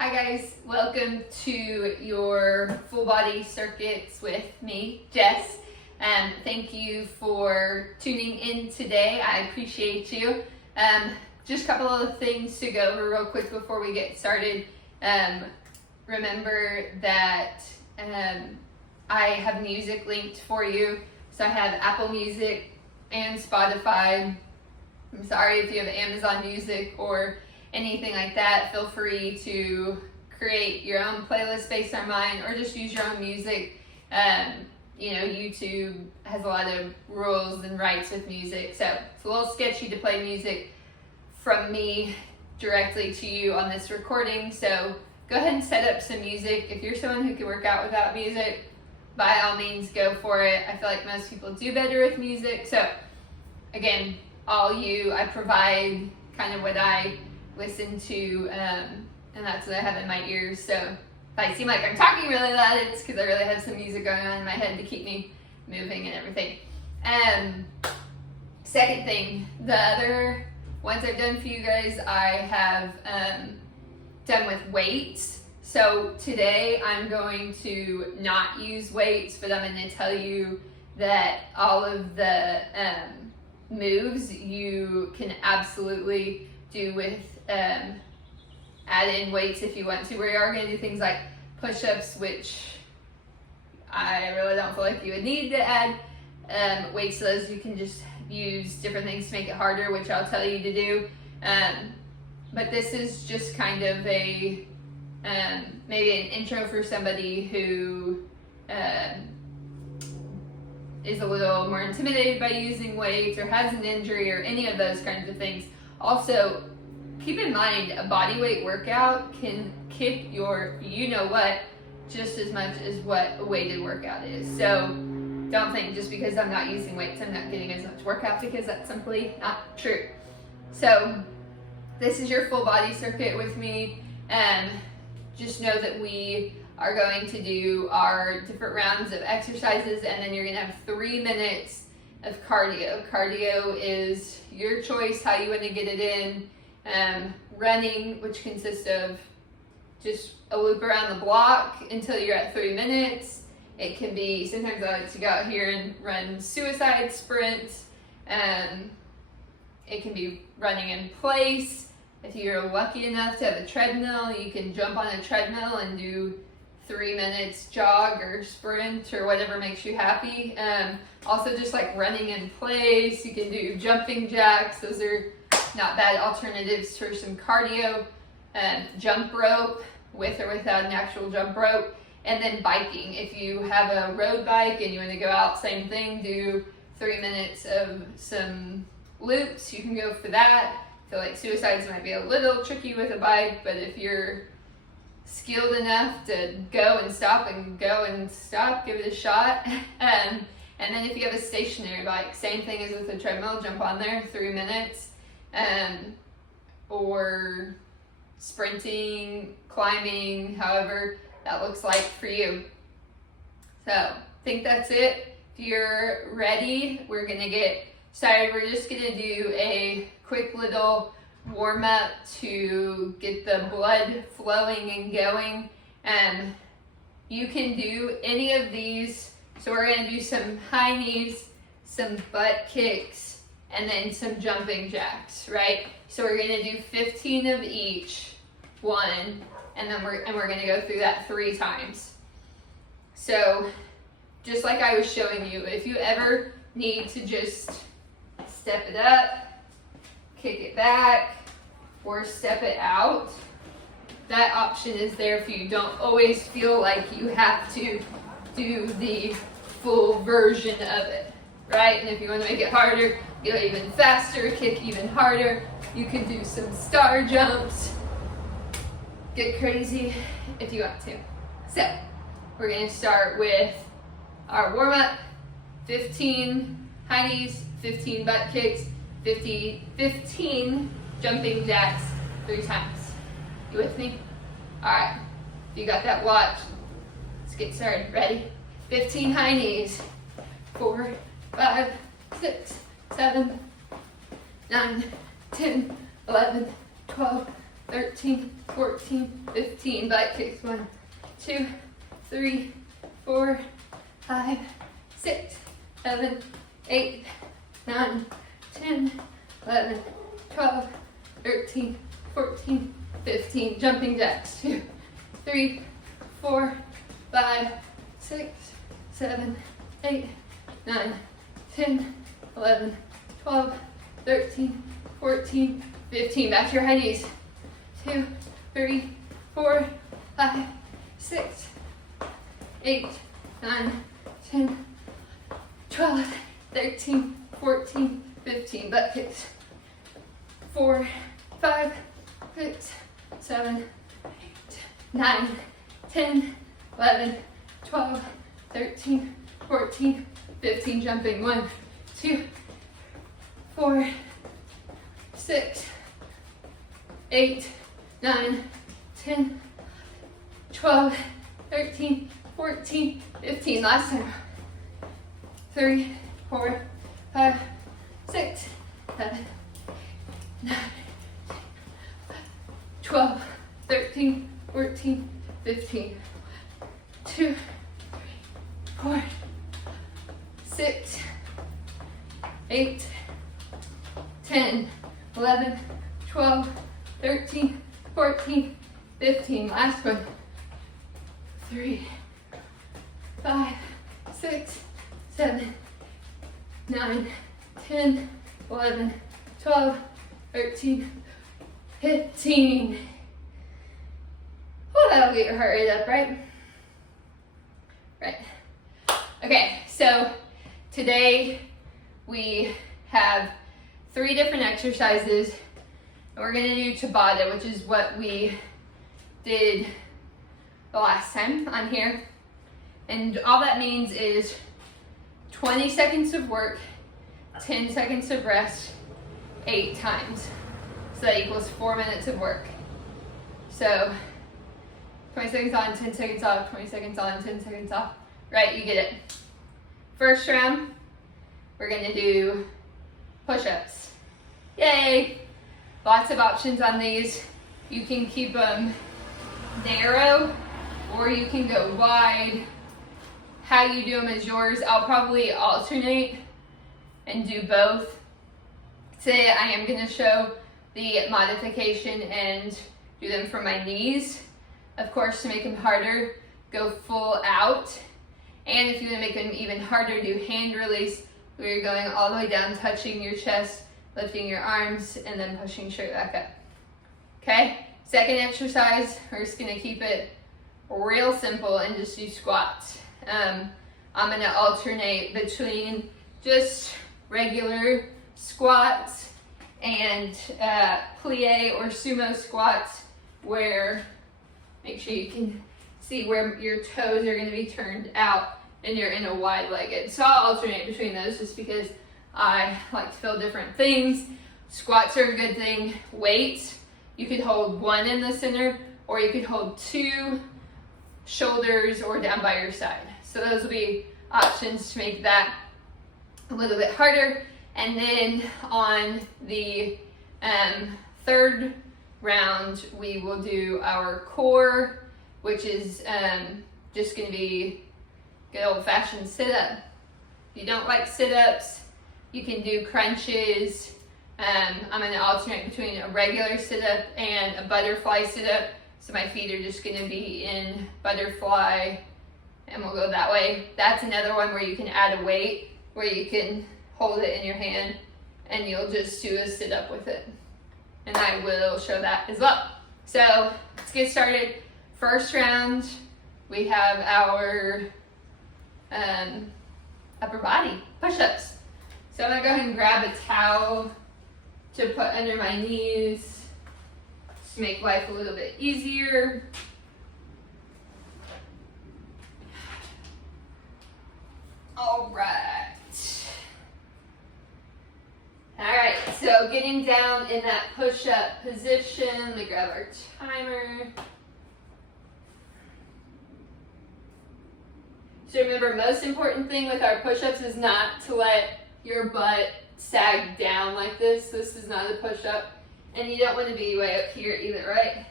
Hi guys, welcome to your full body circuits with me, Jess. Thank you for tuning in today. I appreciate you. Just a couple of things to go over real quick before we get started. Remember that I have music linked for you. So I have Apple Music and Spotify. I'm sorry if you have Amazon Music or anything like that. Feel free to create your own playlist based on mine or just use your own music. YouTube has a lot of rules and rights with music, so it's a little sketchy to play music from me directly to you on this recording. So go ahead and set up some music. If you're someone who can work out without music, by all means go for it. I feel like most people do better with music. So again, I provide kind of what I listen to, and that's what I have in my ears. So if I seem like I'm talking really loud, it's because I really have some music going on in my head to keep me moving and everything. Second thing, the other ones I've done for you guys, I have done with weights. So today I'm going to not use weights, but I'm going to tell you that all of the moves you can absolutely do with add in weights if you want to. We are going to do things like push-ups, which I really don't feel like you would need to add weights to those. You can just use different things to make it harder, which I'll tell you to do. But this is just kind of a maybe an intro for somebody who is a little more intimidated by using weights or has an injury or any of those kinds of things. Also, keep in mind, a body weight workout can kick your you-know-what just as much as what a weighted workout is. So don't think just because I'm not using weights, I'm not getting as much workout, because that's simply not true. So this is your full body circuit with me. Just know that we are going to do our different rounds of exercises, and then you're going to have 3 minutes of cardio. Cardio is your choice, how you want to get it in. Running, which consists of just a loop around the block until you're at 3 minutes. It can be, sometimes I like to go out here and run suicide sprints. It can be running in place. If you're lucky enough to have a treadmill, you can jump on a treadmill and do 3 minutes jog or sprint or whatever makes you happy. Also just like running in place, you can do jumping jacks. Those are not bad alternatives for some cardio. Jump rope, with or without an actual jump rope. And then biking. If you have a road bike and you want to go out, same thing, do 3 minutes of some loops. You can go for that. I feel like suicides might be a little tricky with a bike, but if you're skilled enough to go and stop, give it a shot. And then if you have a stationary bike, same thing as with a treadmill, jump on there, 3 minutes. Or sprinting, climbing, however that looks like for you. So I think that's it. If you're ready, we're gonna get started. We're just gonna do a quick little warm up to get the blood flowing and going. You can do any of these. So we're gonna do some high knees, some butt kicks, and then some jumping jacks, right? So we're gonna do 15 of each one, and then we're gonna go through that 3 times. So just like I was showing you, if you ever need to just step it up, kick it back, or step it out, that option is there for you. Don't always feel like you have to do the full version of it, right? And if you want to make it harder, go even faster, kick even harder. You can do some star jumps, get crazy if you want to. So we're going to start with our warm-up, 15 high knees, 15 butt kicks, 15 jumping jacks 3 times. You with me? All right, if you got that watch, let's get started. Ready? 15 high knees, 4, 5, 6, 7, 9, 10, 11, 12, 13, 14, 15. Butt kicks. 1, 2, 3, 4, 5, 6, 7, 8, 9, 10, 11, 12, 13, 14, 15. Jumping jacks. 2, 3, 4, 5, 6, 7, 8, 9, 10, 11, 12, 13, 14, 15. Back to your high knees. 2, 3, 4, 5, 6, 8, 9, 10, 12, 13, 14, 15. Butt kicks. 4, 5, 6, 7, 8, 9, 10, 11, 12, 13, 14, 15. Jumping. 1, 2, 4, 6, 8, 9, 10, 12, 13, 14, 15. Last time. 3, 4, 5, 6, 7, 9, 12, 13, 14, 15. 2, 4, 6, 8, 10, 11, 12, 13, 14, 15. Last one. 3, 5, 6, 7, 9, 10, 11, 12, 13, 15. Well, that'll get your heart rate up, right? Right. Okay, so today we have 3 different exercises. We're gonna do Tabata, which is what we did the last time on here. And all that means is 20 seconds of work, 10 seconds of rest, 8 times. So that equals 4 minutes of work. So 20 seconds on, 10 seconds off, 20 seconds on, 10 seconds off. Right, you get it. First round, we're gonna do push-ups. Yay! Lots of options on these. You can keep them narrow or you can go wide. How you do them is yours. I'll probably alternate and do both. Today I am gonna show the modification and do them from my knees. Of course, to make them harder, go full out. And if you want to make them even harder, do hand release, where you're going all the way down, touching your chest, lifting your arms, and then pushing straight back up. Okay, second exercise, we're just gonna keep it real simple and just do squats. I'm gonna alternate between just regular squats and plie or sumo squats, where make sure you can see where your toes are gonna be turned out and you're in a wide legged. So I'll alternate between those just because I like to feel different things. Squats are a good thing. Weights, you could hold 1 in the center or you could hold 2 shoulders or down by your side. So those will be options to make that a little bit harder. And then on the third round, we will do our core, which is just gonna be good old fashioned sit-up. If you don't like sit-ups, you can do crunches. I'm gonna alternate between a regular sit-up and a butterfly sit-up. So my feet are just gonna be in butterfly and we'll go that way. That's another one where you can add a weight, where you can hold it in your hand and you'll just do a sit-up with it. And I will show that as well. So let's get started. First round, we have our upper body push-ups. So I'm gonna go ahead and grab a towel to put under my knees to make life a little bit easier. All right. All right, so getting down in that push-up position, let me grab our timer. So remember, most important thing with our push-ups is not to let your butt sag down like this. This is not a push-up. And you don't want to be way up here either, right?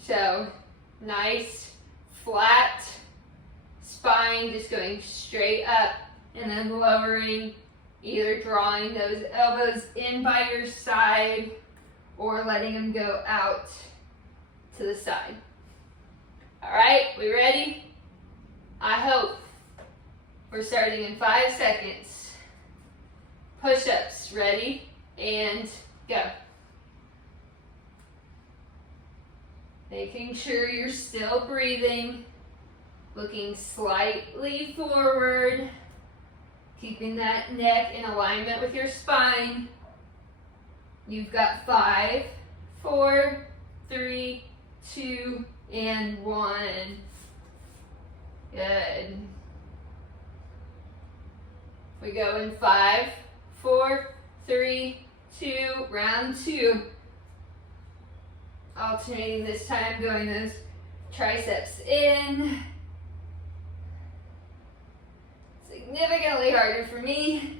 So, nice, flat spine, just going straight up and then lowering, either drawing those elbows in by your side or letting them go out to the side. All right, we ready? I hope. We're starting in 5 seconds. Push-ups, ready, and go. Making sure you're still breathing, looking slightly forward, keeping that neck in alignment with your spine. You've got 5, 4, 3, 2, and 1. Good. We go in 5, 4, 3, 2, round 2. Alternating this time, going those triceps in. Significantly harder for me.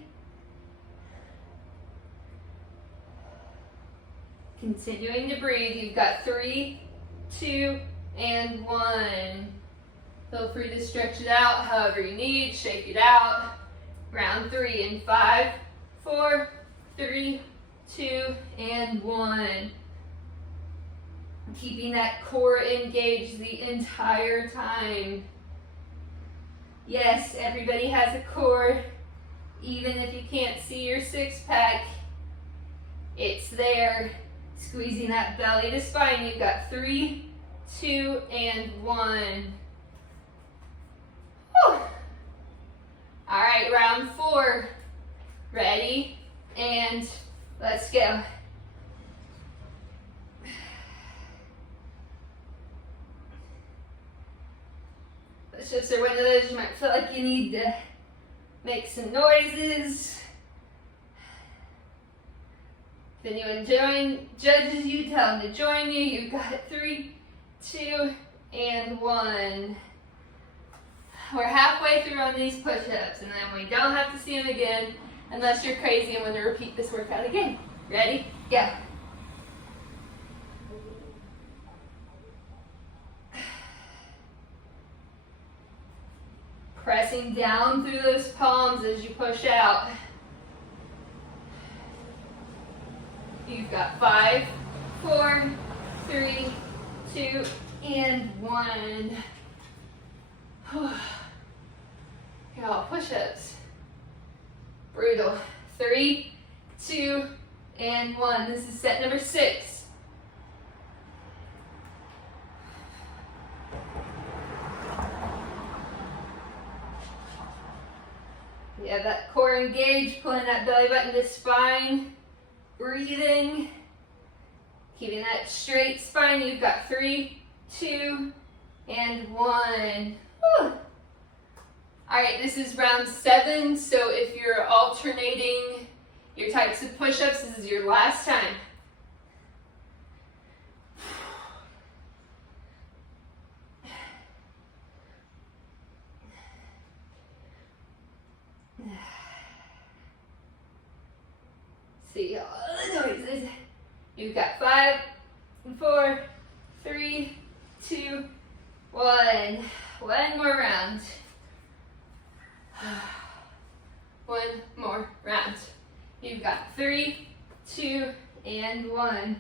Continuing to breathe. You've got 3, 2, and 1. Feel free to stretch it out however you need. Shake it out. Round 3 in 5, 4, 3, 2, and 1. Keeping that core engaged the entire time. Yes, everybody has a core. Even if you can't see your six-pack, it's there. Squeezing that belly to spine. You've got 3, 2, and 1. Whew. All right, round 4. Ready, and let's go. Push-ups are one of those you might feel like you need to make some noises. If anyone judges you, tell them to join you. You've got 3, 2, and 1. We're halfway through on these push-ups, and then we don't have to see them again unless you're crazy and want to repeat this workout again. Ready? Go. Pressing down through those palms as you push out. You've got 5, 4, 3, 2, and 1. Y'all, push-ups. Brutal. 3, 2, and 1. This is set number 6. You have that core engaged, pulling that belly button to spine, breathing, keeping that straight spine. You've got 3, 2, and 1. Whew. All right, this is round 7, so if you're alternating your types of push-ups, this is your last time. See all the noises. You've got 5, 4, 3, 2, 1. One more round. One more round. You've got 3, 2, and 1.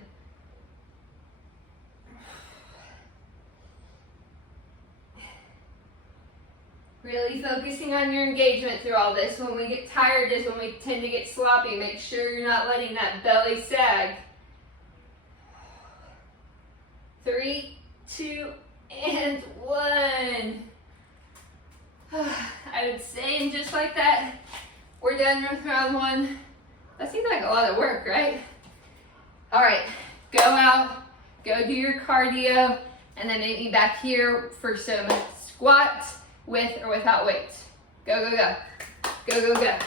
Really focusing on your engagement through all this. When we get tired is when we tend to get sloppy. Make sure you're not letting that belly sag. 3, 2, and 1. I would say, and just like that, we're done with round 1. That seems like a lot of work, right? All right, go out, go do your cardio, and then meet me back here for some squats with or without weights. Go, go, go. Go, go, go.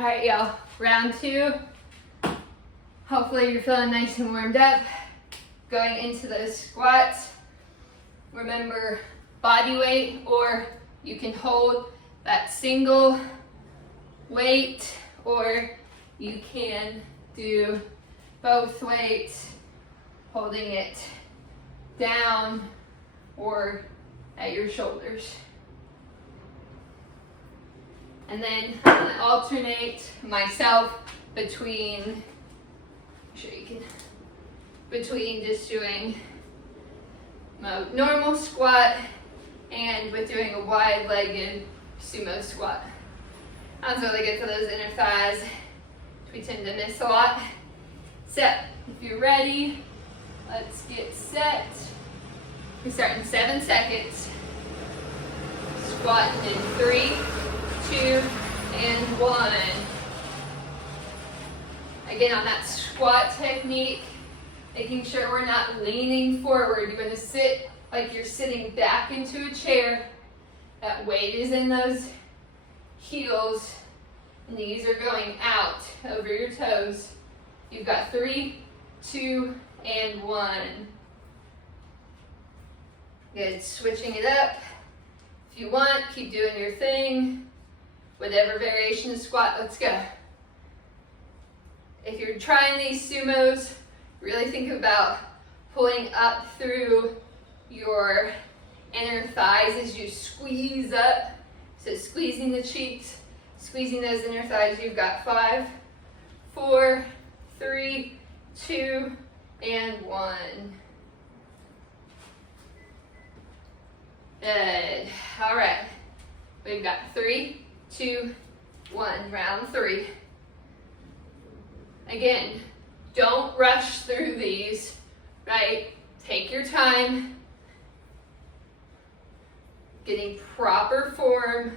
All right, y'all, round 2. Hopefully you're feeling nice and warmed up. Going into those squats, remember body weight, or you can hold that single weight, or you can do both weights, holding it down or at your shoulders. And then I'm gonna alternate myself between, between just doing my normal squat and with doing a wide-legged sumo squat. That's really good for those inner thighs, which we tend to miss a lot. So, if you're ready, let's get set. We start in 7 seconds. Squat in 3, 2, and 1. Again, on that squat technique, making sure we're not leaning forward. You're going to sit like you're sitting back into a chair. That weight is in those heels. Knees are going out over your toes. You've got 3, 2, and 1. Good, switching it up. If you want, keep doing your thing. Whatever variation of squat, let's go. If you're trying these sumos, really think about pulling up through your inner thighs as you squeeze up. So squeezing the cheeks, squeezing those inner thighs. You've got 5, 4, 3, 2, and 1. Good. All right. We've got 3, 2, 1. Round 3. Again, don't rush through these, right? Take your time. Getting proper form.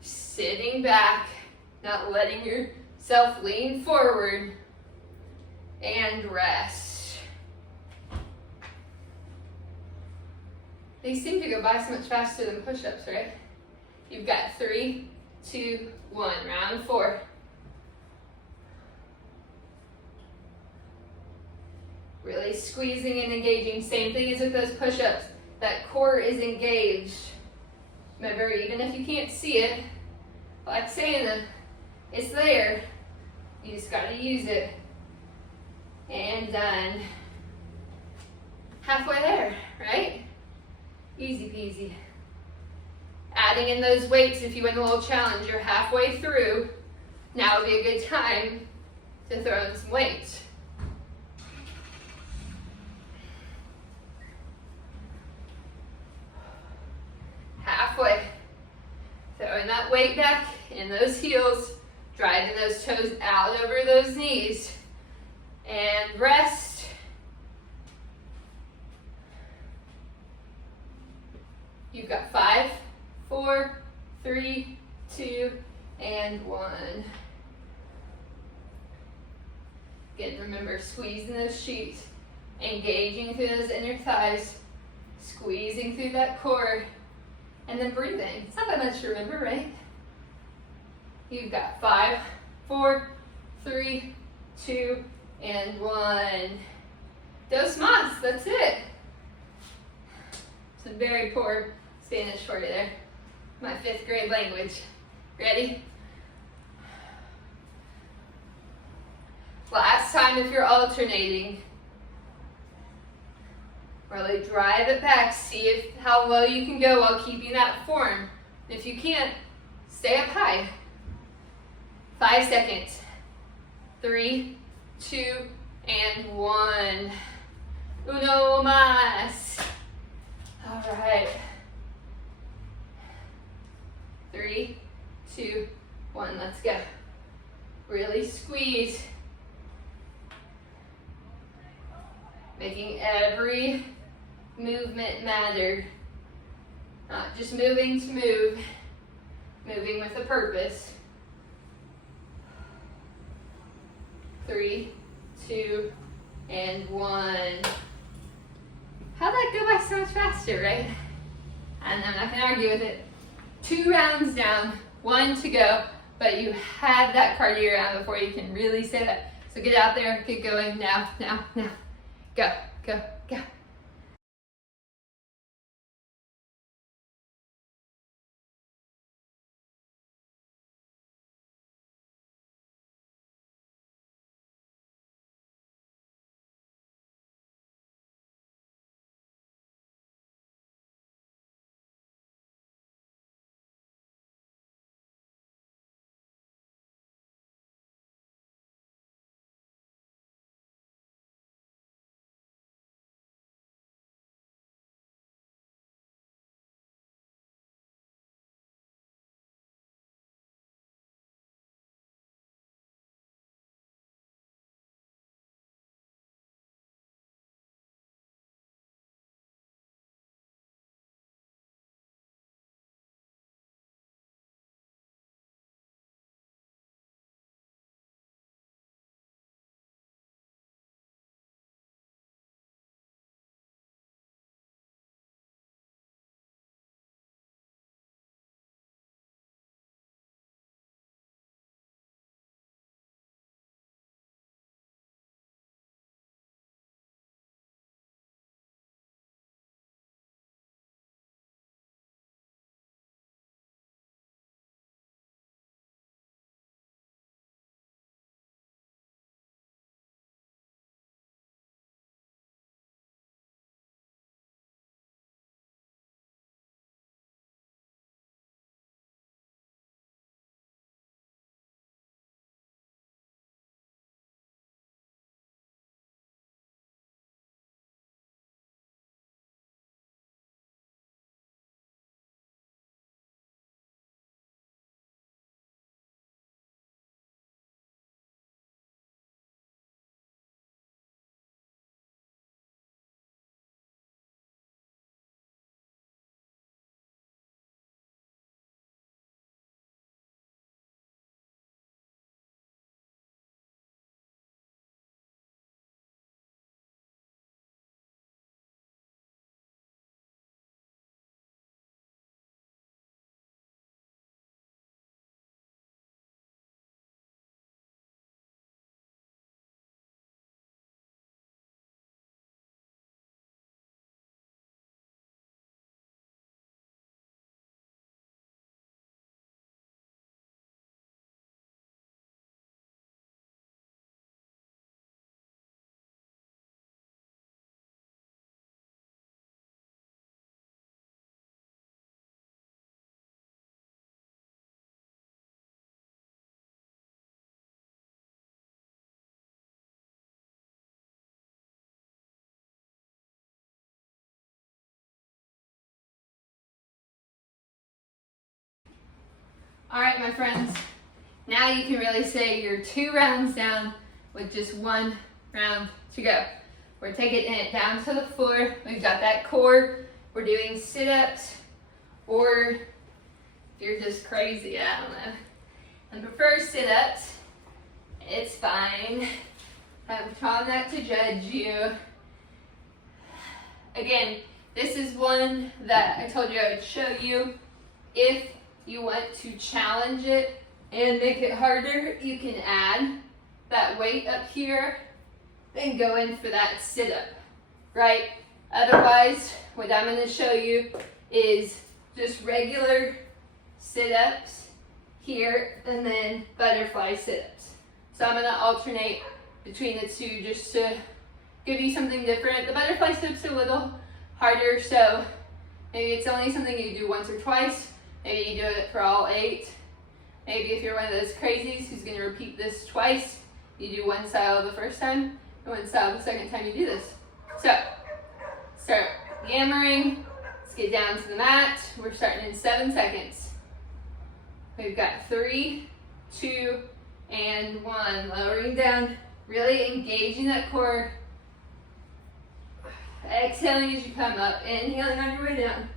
Sitting back, not letting yourself lean forward. And rest. They seem to go by so much faster than push-ups, right? You've got 3, 2, 1. Round 4. Really squeezing and engaging. Same thing as with those push-ups. That core is engaged. Remember, even if you can't see it, like saying it's there. You just got to use it. And done. Halfway there, right? Easy peasy. Adding in those weights if you win a little challenge. You're halfway through. Now would be a good time to throw in some weights. Halfway. Throwing that weight back in those heels, driving those toes out over those knees, and rest. You've got 5, 4, 3, 2, and 1. Again, remember squeezing those sheets, engaging through those inner thighs, squeezing through that core. And then breathing. It's not that much to remember, right? You've got 5, 4, 3, 2, and 1. Dos mas, that's it. Some very poor Spanish for you there. My 5th grade language. Ready? Last time if you're alternating. Really drive it back. See how low you can go while keeping that form. If you can't, stay up high. 5 seconds. 3, 2, and 1. Uno más. All right. 3, 2, 1. Let's go. Really squeeze. Making every movement matter. Not just moving to move. Moving with a purpose. 3, 2, and 1. How'd that go by so much faster, right? And I'm not going to argue with it. 2 rounds down, 1 to go. but you have that cardio round before you can really sit up. So get out there, get going now, now, now. Go, go, go. All right, my friends, now you can really say you're 2 rounds down with just 1 round to go. We're taking it down to the floor. We've got that core. We're doing sit-ups, or if you're just crazy, I don't know, and prefer sit-ups, it's fine. I'm trying not to judge you. Again, this is one that I told you I would show you. If you want to challenge it and make it harder, you can add that weight up here and go in for that sit-up, right? Otherwise, what I'm going to show you is just regular sit-ups here and then butterfly sit-ups. So I'm going to alternate between the two just to give you something different. The butterfly sit-up's a little harder, so maybe it's only something you do once or twice. Maybe you do it for all 8. Maybe if you're one of those crazies who's going to repeat this twice, you do one style the first time and one style the second time you do this. So, start yammering. Let's get down to the mat. We're starting in 7 seconds. We've got 3, 2, and 1. Lowering down, really engaging that core. Exhaling as you come up, inhaling on your way down.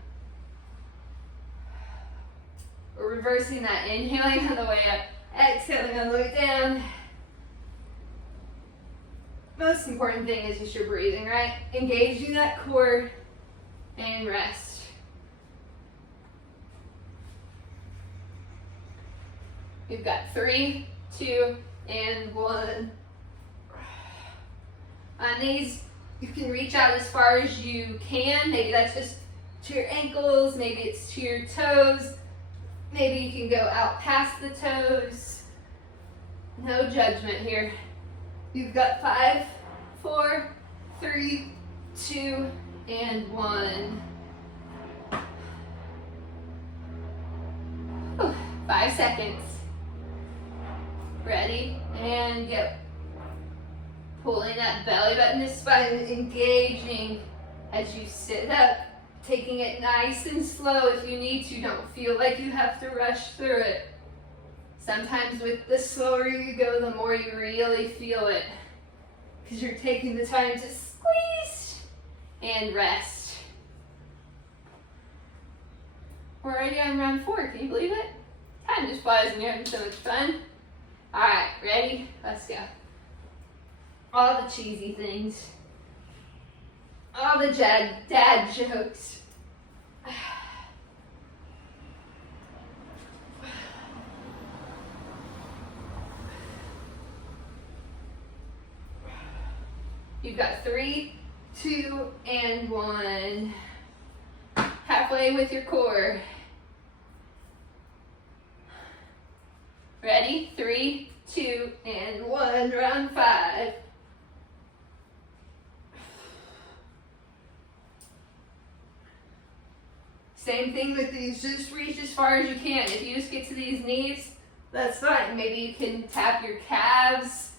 We're reversing that, inhaling on the way up, exhaling on the way down. Most important thing is just your breathing, right? Engaging that core and rest. We've got 3, 2, and 1. On these, you can reach out as far as you can. Maybe that's just to your ankles, maybe it's to your toes. Maybe you can go out past the toes. No judgment here. You've got 5, 4, 3, 2, and 1. 5 seconds. Ready, and go. Pulling that belly button to spine, engaging as you sit up. Taking it nice and slow if you need to. Don't feel like you have to rush through it. Sometimes with the slower you go, the more you really feel it. Because you're taking the time to squeeze and rest. We're already on round 4, can you believe it? Time just flies when you're having so much fun. Alright, ready? Let's go. All the cheesy things. All the dad jokes. You've got 3, 2, and 1. Halfway with your core. Ready? 3, 2, and 1. Round 5. Same thing with these, just reach as far as you can. If you just get to these knees, that's fine. Maybe you can tap your calves,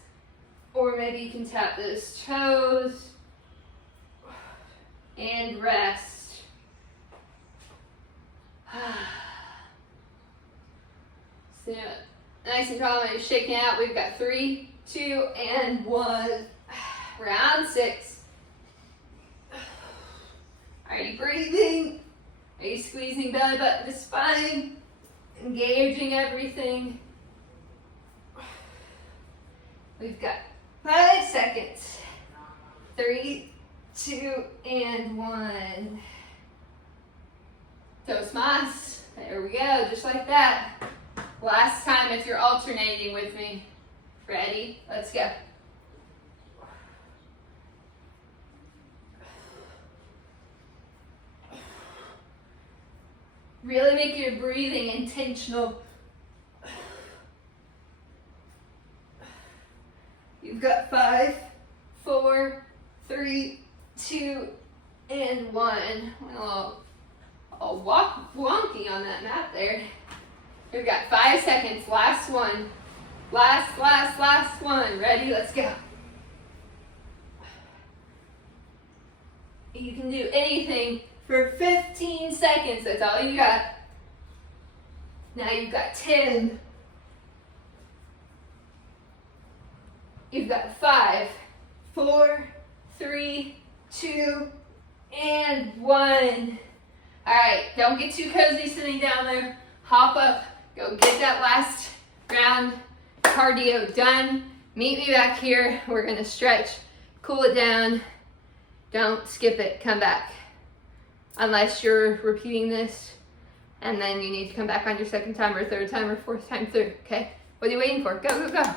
or maybe you can tap those toes, and rest. So, nice and calm and shaking out. We've got 3, 2, and 1. Round 6. Are you breathing? Are you squeezing belly button to spine? Engaging everything. We've got 5 seconds. 3, 2, and 1. Dos mas. There we go, just like that. Last time if you're alternating with me. Ready? Let's go. Really make your breathing intentional. You've got 5, 4, 3, 2, and 1. I'll walk wonky on that mat there. We've got 5 seconds. Last one. Last one. Ready? Let's go. You can do anything for 15 seconds. That's all you got. Now you've got 10. You've got 5, 4, 3, 2, and 1. All right, don't get too cozy sitting down there. Hop up, go get that last round cardio done. Meet me back here. We're gonna stretch, cool it down. Don't skip it, come back. Unless you're repeating this and then you need to come back on your second time or third time or fourth time through, okay? What are you waiting for? Go, go, go.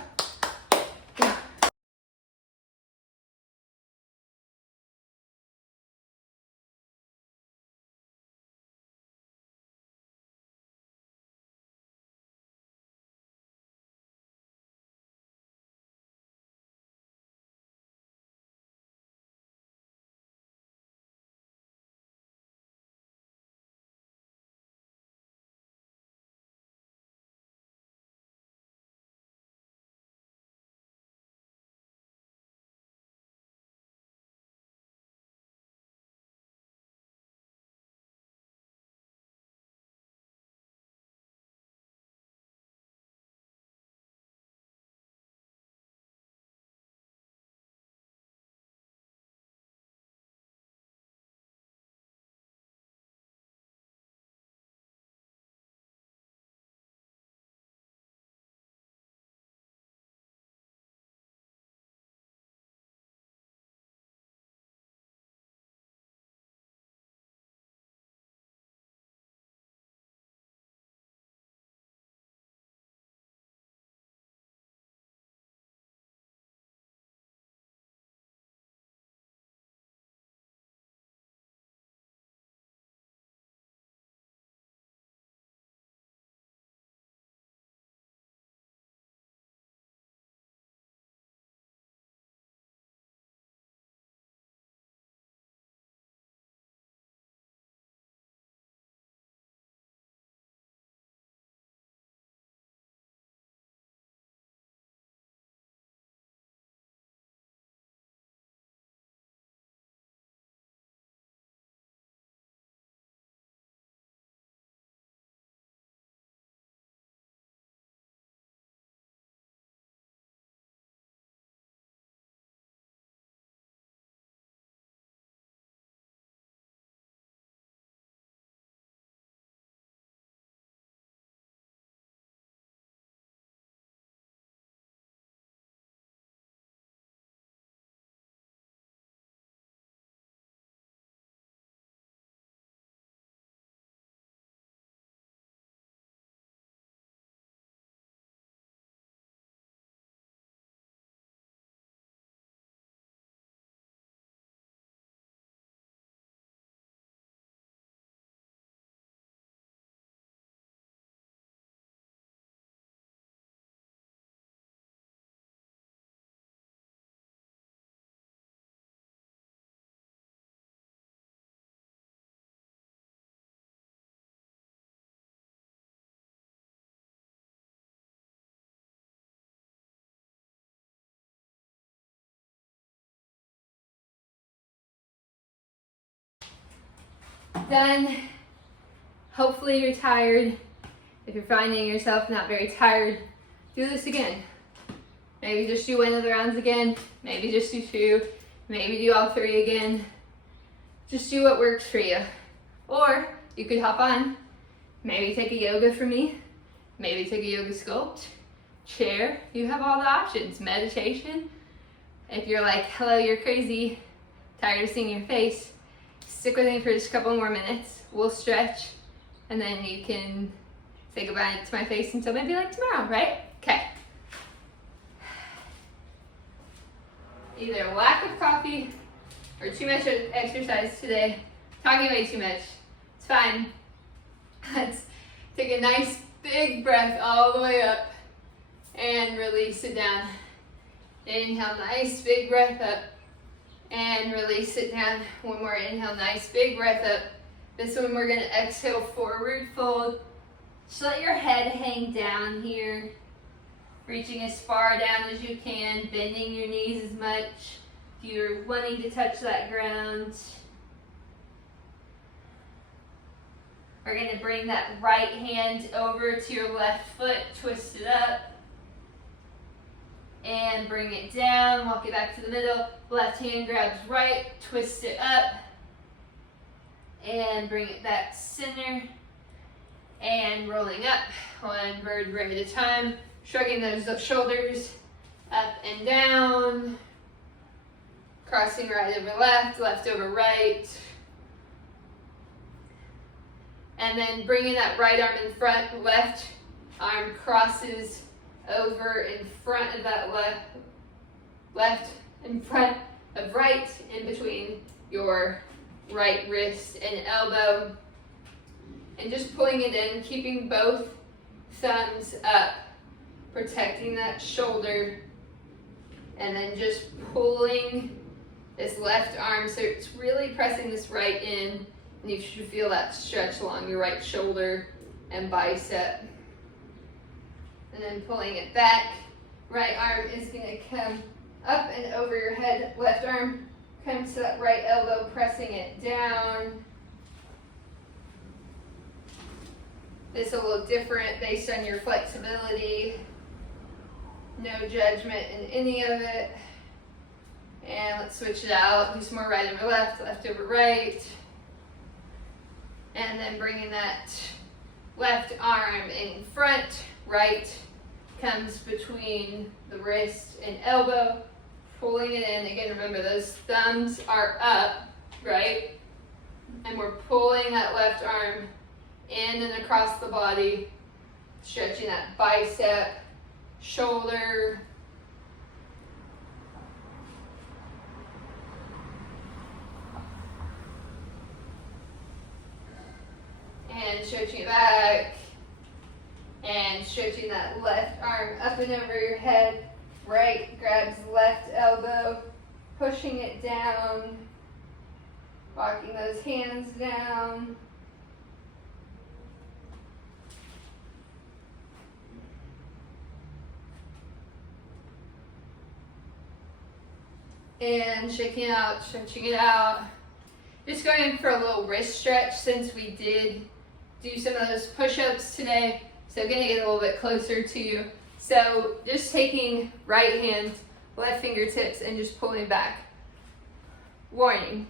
Done. Hopefully you're tired. If you're finding yourself not very tired, do this again. Maybe just do one of the rounds again. Maybe just do 2. Maybe do all 3 again. Just do what works for you. Or you could hop on. Maybe take a yoga from me. Maybe take a yoga sculpt. Chair. You have all the options. Meditation. If you're like, hello, you're crazy, tired of seeing your face, stick with me for just a couple more minutes. We'll stretch, and then you can say goodbye to my face until maybe like tomorrow, right? Okay. Either lack of coffee or too much exercise today. Talking way too much. It's fine. Let's take a nice big breath all the way up and release it down. Inhale, nice big breath up and release it down. One more inhale, nice big breath up. This one we're gonna exhale, forward fold. Just let your head hang down here. Reaching as far down as you can, bending your knees as much if you're wanting to touch that ground. We're gonna bring that right hand over to your left foot, twist it up, and bring it down, walk it back to the middle. Left hand grabs right, twist it up, and bring it back center, and rolling up, one vertebra at a time, shrugging those shoulders up and down, crossing right over left, left over right, and then bringing that right arm in front, left arm crosses over in front of that left in front of right, in between your right wrist and elbow, and just pulling it in, keeping both thumbs up, protecting that shoulder, and then just pulling this left arm so it's really pressing this right in, and you should feel that stretch along your right shoulder and bicep. And then pulling it back, right arm is gonna come up and over your head, left arm comes to that right elbow, pressing it down. This will look different based on your flexibility. No judgment in any of it. And let's switch it out, do some more right over left, left over right. And then bringing that left arm in front, right comes between the wrist and elbow, pulling it in. Again, remember those thumbs are up, right? And we're pulling that left arm in and across the body, stretching that bicep, shoulder, and stretching it back, and stretching that left arm up and over your head. Right grabs left elbow, pushing it down, walking those hands down. And shaking it out, stretching it out. Just going for a little wrist stretch since we did do some of those push-ups today. So gonna get a little bit closer to you. So just taking right hand, left fingertips, and just pulling back. Warning,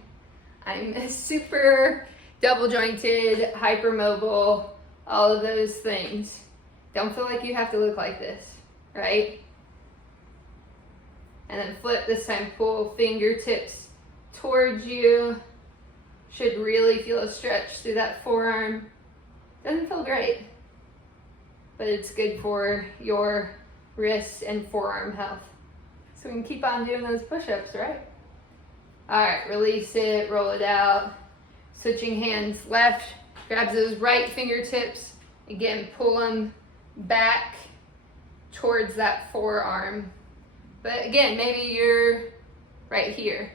I'm super double jointed, hypermobile, all of those things. Don't feel like you have to look like this, right? And then flip this time, pull fingertips towards you. Should really feel a stretch through that forearm. Doesn't feel great, but it's good for your wrist and forearm health. So we can keep on doing those push-ups, right? All right, release it, roll it out. Switching hands, left, grabs those right fingertips. Again, pull them back towards that forearm. But again, maybe you're right here.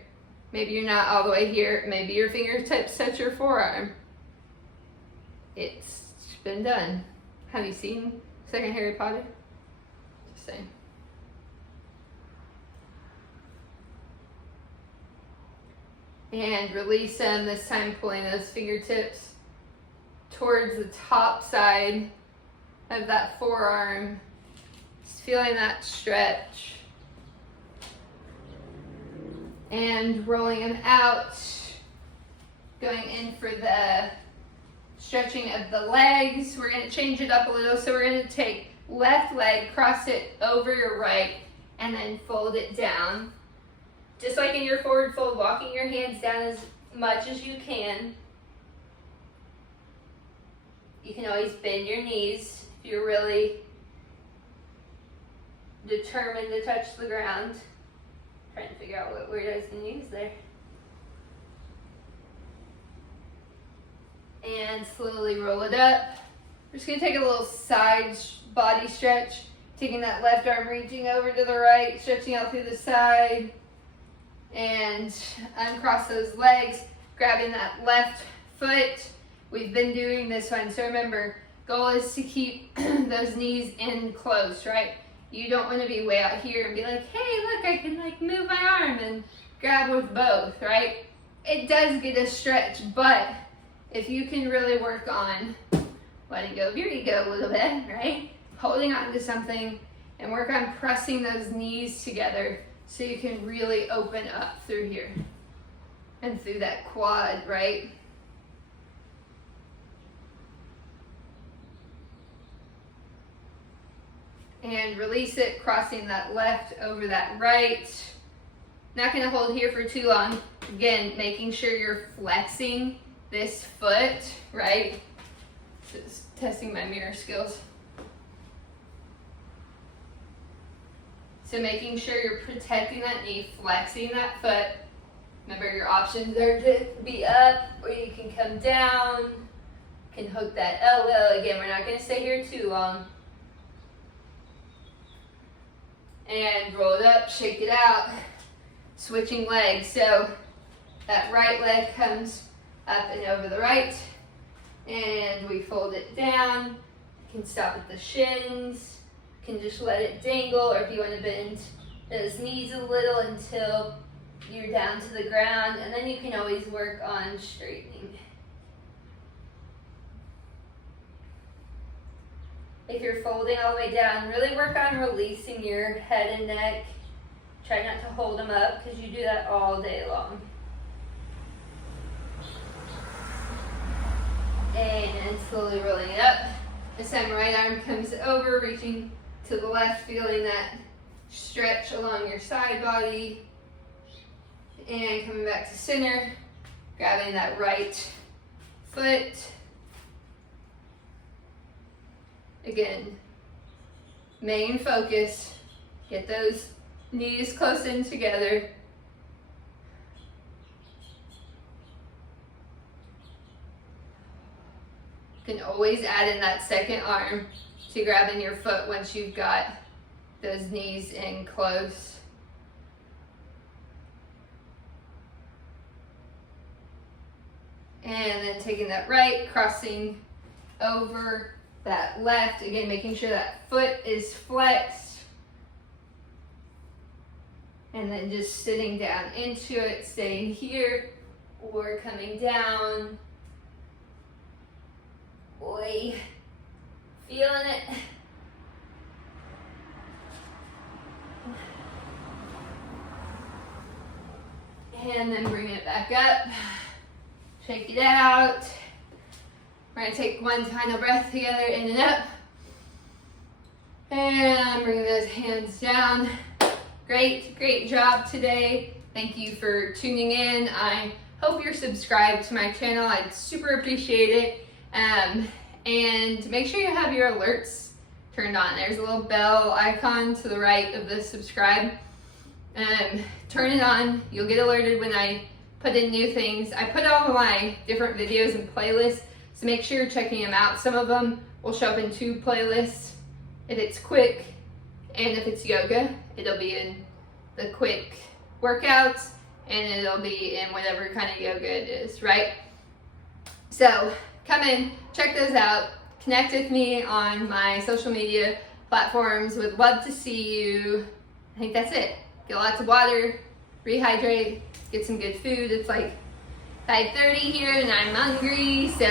Maybe you're not all the way here. Maybe your fingertips touch your forearm. It's been done. Have you seen second Harry Potter? Just saying. And release them, this time pulling those fingertips towards the top side of that forearm. Just feeling that stretch. And rolling them out. Going in for the stretching of the legs. We're going to change it up a little. So we're going to take left leg, cross it over your right, and then fold it down. Just like in your forward fold, walking your hands down as much as you can. You can always bend your knees if you're really determined to touch the ground. Trying to figure out what word I was going to use there. And slowly roll it up. We're just going to take a little side body stretch. Taking that left arm, reaching over to the right, stretching out through the side. And uncross those legs, grabbing that left foot. We've been doing this one, so remember, goal is to keep those knees in close, right? You don't want to be way out here and be like, hey, look, I can like move my arm and grab with both, right? It does get a stretch, but if you can really work on letting go of your ego a little bit, right? Holding on to something and work on pressing those knees together so you can really open up through here and through that quad, right? And release it, crossing that left over that right. Not going to hold here for too long. Again, making sure you're flexing this foot, right? Just testing my mirror skills. So making sure you're protecting that knee, flexing that foot. Remember, your options are to be up, or you can come down. You can hook that elbow. Again, we're not going to stay here too long. And roll it up, shake it out. Switching legs. So that right leg comes up and over the right. And we fold it down. You can stop at the shins. You can just let it dangle, or if you want to bend those knees a little until you're down to the ground. And then you can always work on straightening. If you're folding all the way down, really work on releasing your head and neck. Try not to hold them up because you do that all day long. And slowly rolling it up. This time right arm comes over, reaching to the left, feeling that stretch along your side body. And coming back to center, grabbing that right foot. Again, main focus, get those knees close in together. You can always add in that second arm to grabbing your foot once you've got those knees in close. And then taking that right, crossing over that left, again making sure that foot is flexed, and then just sitting down into it, staying here or coming down. Boy, feeling it. And then bring it back up, shake it out. We're going to take one final breath together, in and up. And bring those hands down. Great job today. Thank you for tuning in. I hope you're subscribed to my channel. I'd super appreciate it. And make sure you have your alerts turned on. There's a little bell icon to the right of the subscribe. Turn it on. You'll get alerted when I put in new things. I put all of my different videos in playlists. So make sure you're checking them out. Some of them will show up in 2 playlists if it's quick, and if it's yoga, it'll be in the quick workouts, and it'll be in whatever kind of yoga it is, right? So come in, check those out, connect with me on my social media platforms. Would love to see you. I think that's it. Get lots of water, rehydrate, get some good food. It's like 5:30 here and I'm hungry, so